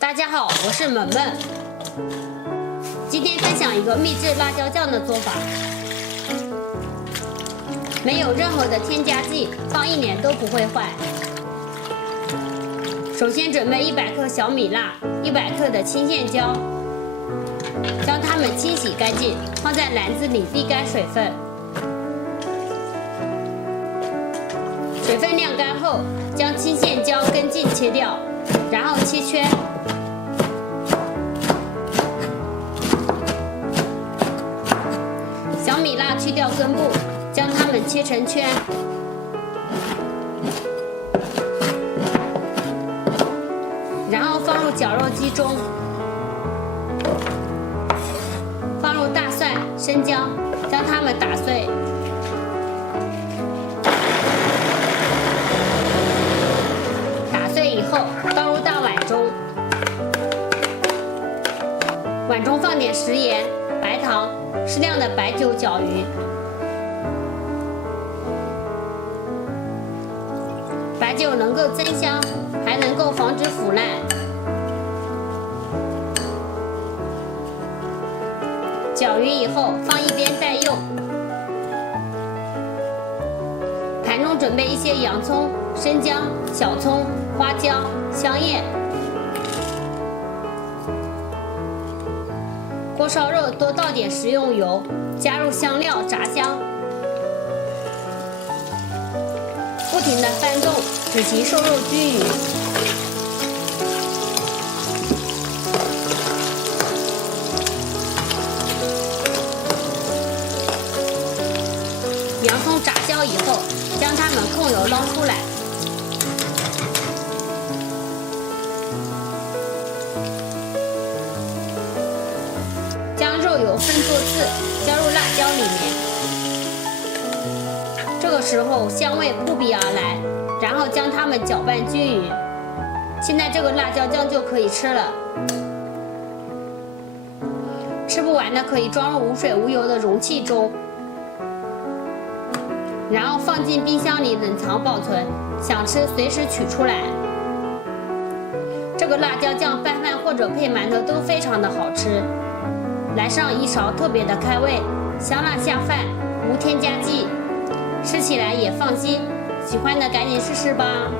大家好，我是萌萌。今天分享一个秘制辣椒酱的做法，没有任何的添加剂，放1年都不会坏。首先准备100克小米辣，100克的青线椒，将它们清洗干净，放在篮子里沥干水分。水分晾干后，将青线椒根茎切掉，然后切圈。小米辣去掉根部，将它们切成圈。然后放入绞肉机中，放入大蒜、生姜，将它们打碎。打碎以后，倒入大碗中，碗中放点食盐、白糖、适量的白酒搅匀。白酒能够增香，还能够防止腐烂。搅匀以后放一边待用。盘中准备一些洋葱、生姜、小葱、花椒、香叶。锅烧肉多倒点食用油，加入香料炸香。不停地翻动，使其瘦肉均匀。洋葱炸焦以后，将它们控油捞出来。将肉油分作次，加入辣椒里面。这个时候香味扑鼻而来，然后将它们搅拌均匀。现在这个辣椒酱就可以吃了。吃不完的可以装入无水无油的容器中，然后放进冰箱里冷藏保存，想吃随时取出来。这个辣椒酱拌饭或者配馒头都非常的好吃。来上1勺，特别的开胃，香辣下饭，无添加剂，吃起来也放心。喜欢的赶紧试试吧。